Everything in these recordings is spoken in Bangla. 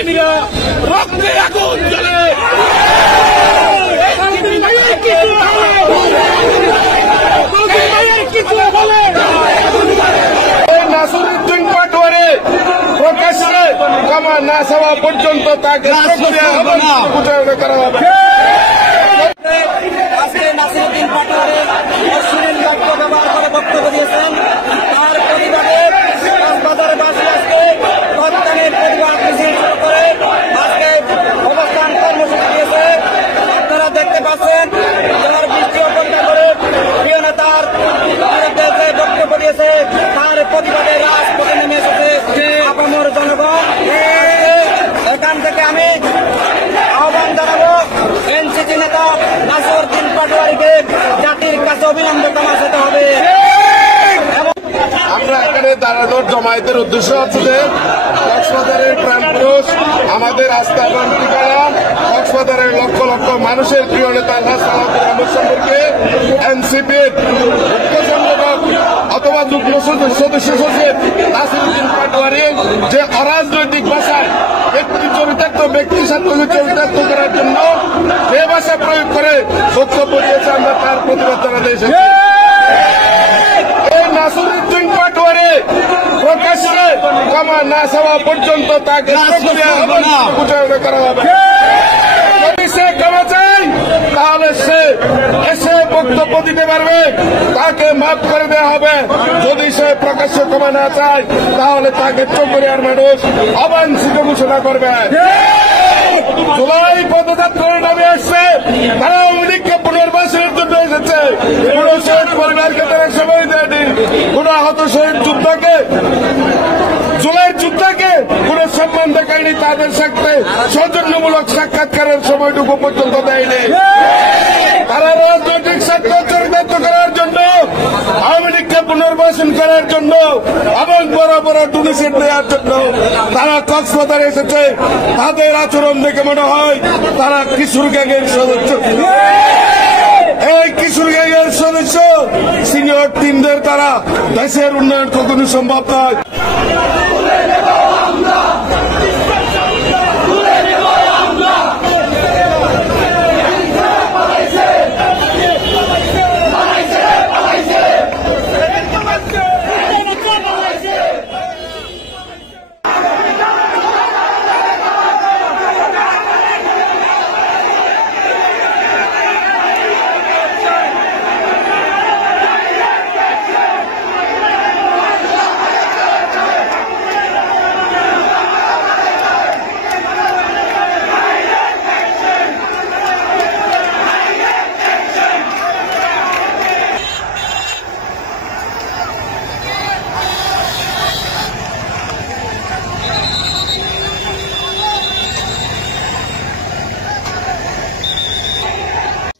বাহিনীরা রক্তে আগুন জ্বলে নাসিরউদ্দিন পাটোয়ারি প্রকাশ্যে ক্ষমা না চাওয়া পর্যন্ত তাকে প্রক্রিয়া করা হবে। আজকে নাসিরউদ্দিন পাটোয়ারি অশ্লীল বাক্য ব্যবহার করে বক্তব্য দিয়েছেন। তার পরিবারে কক্সবাজারবাসী আজকে হত্যানের প্রতিবাদ মিছিল শুরু করে আজকে অবস্থান কর্মসূচি দিয়েছে। আপনারা দেখতে পাচ্ছেন যার বৃষ্টি অপেক্ষা করে প্রিয় নেতার বিরুদ্ধে যে বক্তব্য দিয়েছে তার প্রতিবাদে রাজপথে নেমে এসেছে আপামর জনগণ। এখান থেকে আমি আহ্বান জানাবো এনসিপি নেতা নাসিরউদ্দিন পাটোয়ারিকে জাতির কাছে অবিলম্বে ক্ষমা চাইতে হবে। আমরা এখানে দাঁড়ানোর জমায়েতের উদ্দেশ্য হচ্ছে যে কক্সবাজারের প্রাণপুরুষ আমাদের আস্থা এবং ঠিকানা কক্সবাজারের লক্ষ লক্ষ মানুষের প্রিয় নেতা সালাউদ্দিন আহমেদ সম্পর্কে এনসিপির মুখ্য সংগঠক অথবা যুগ্ম সদস্য সচিব নাসিরউদ্দিন পাটোয়ারি যে অরাজনৈতিক ভাষায় ব্যক্তি চরিতার্থ ব্যক্তি স্বার্থকে চরিতার্থ করার জন্য যে ভাষা প্রয়োগ করে বক্তব্য দিয়েছে আমরা তার প্রতিবাদ জানাতে এসেছি। নাসিরউদ্দিন পাটোয়ারি প্রকাশ্যে ক্ষমা না চাওয়া পর্যন্ত তাকে প্রক্রিয়া করা হবে। যদি সে ক্ষমা চায় তাহলে সে এসে বক্তব্য দিতে পারবে, তাকে মাফ করে দেওয়া হবে। যদি সে প্রকাশ্যে ক্ষমা না চায় তাহলে তাকে চকরিয়ার মানুষ অবাঞ্ছিত ঘোষণা করবে। জুলাই পদযাত্রার নামে আসছে, তারা আওয়ামী লীগকে পুনর্বাসনের জন্য এসেছে। কোন শহীদ পরিবারকে তারা সময় দেয়নি, কোন আহত শহীদ যোদ্ধাকে জুলাইয়ের যোদ্ধাকে কোন সম্মান দেখায়নি, তাদের সাথে সৌজন্যমূলক সাক্ষাৎকারের সময়টুকু পর্যন্ত দেয়নি। তারা রাজনৈতিক স্বার্থ চরিতার্থ করার জন্য আওয়ামী লীগকে পুনর্বাসন করার জন্য এবং বড় বড় ডোনেশন দেওয়ার জন্য তারা কক্সবাজারে এসেছে। তাদের আচরণ দেখে মনে হয় তারা কিশোর গ্যাংয়ের সদস্য। এই কিশোর গ্যাংয়ের সদস্য সিনিয়র টিমদের দ্বারা দেশের উন্নয়ন কখনো সম্ভব নয়।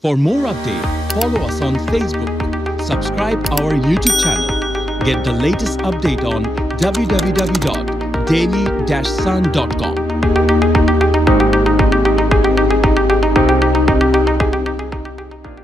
For more updates, follow us on Facebook, subscribe our YouTube channel, get the latest update on www.daily-sun.com.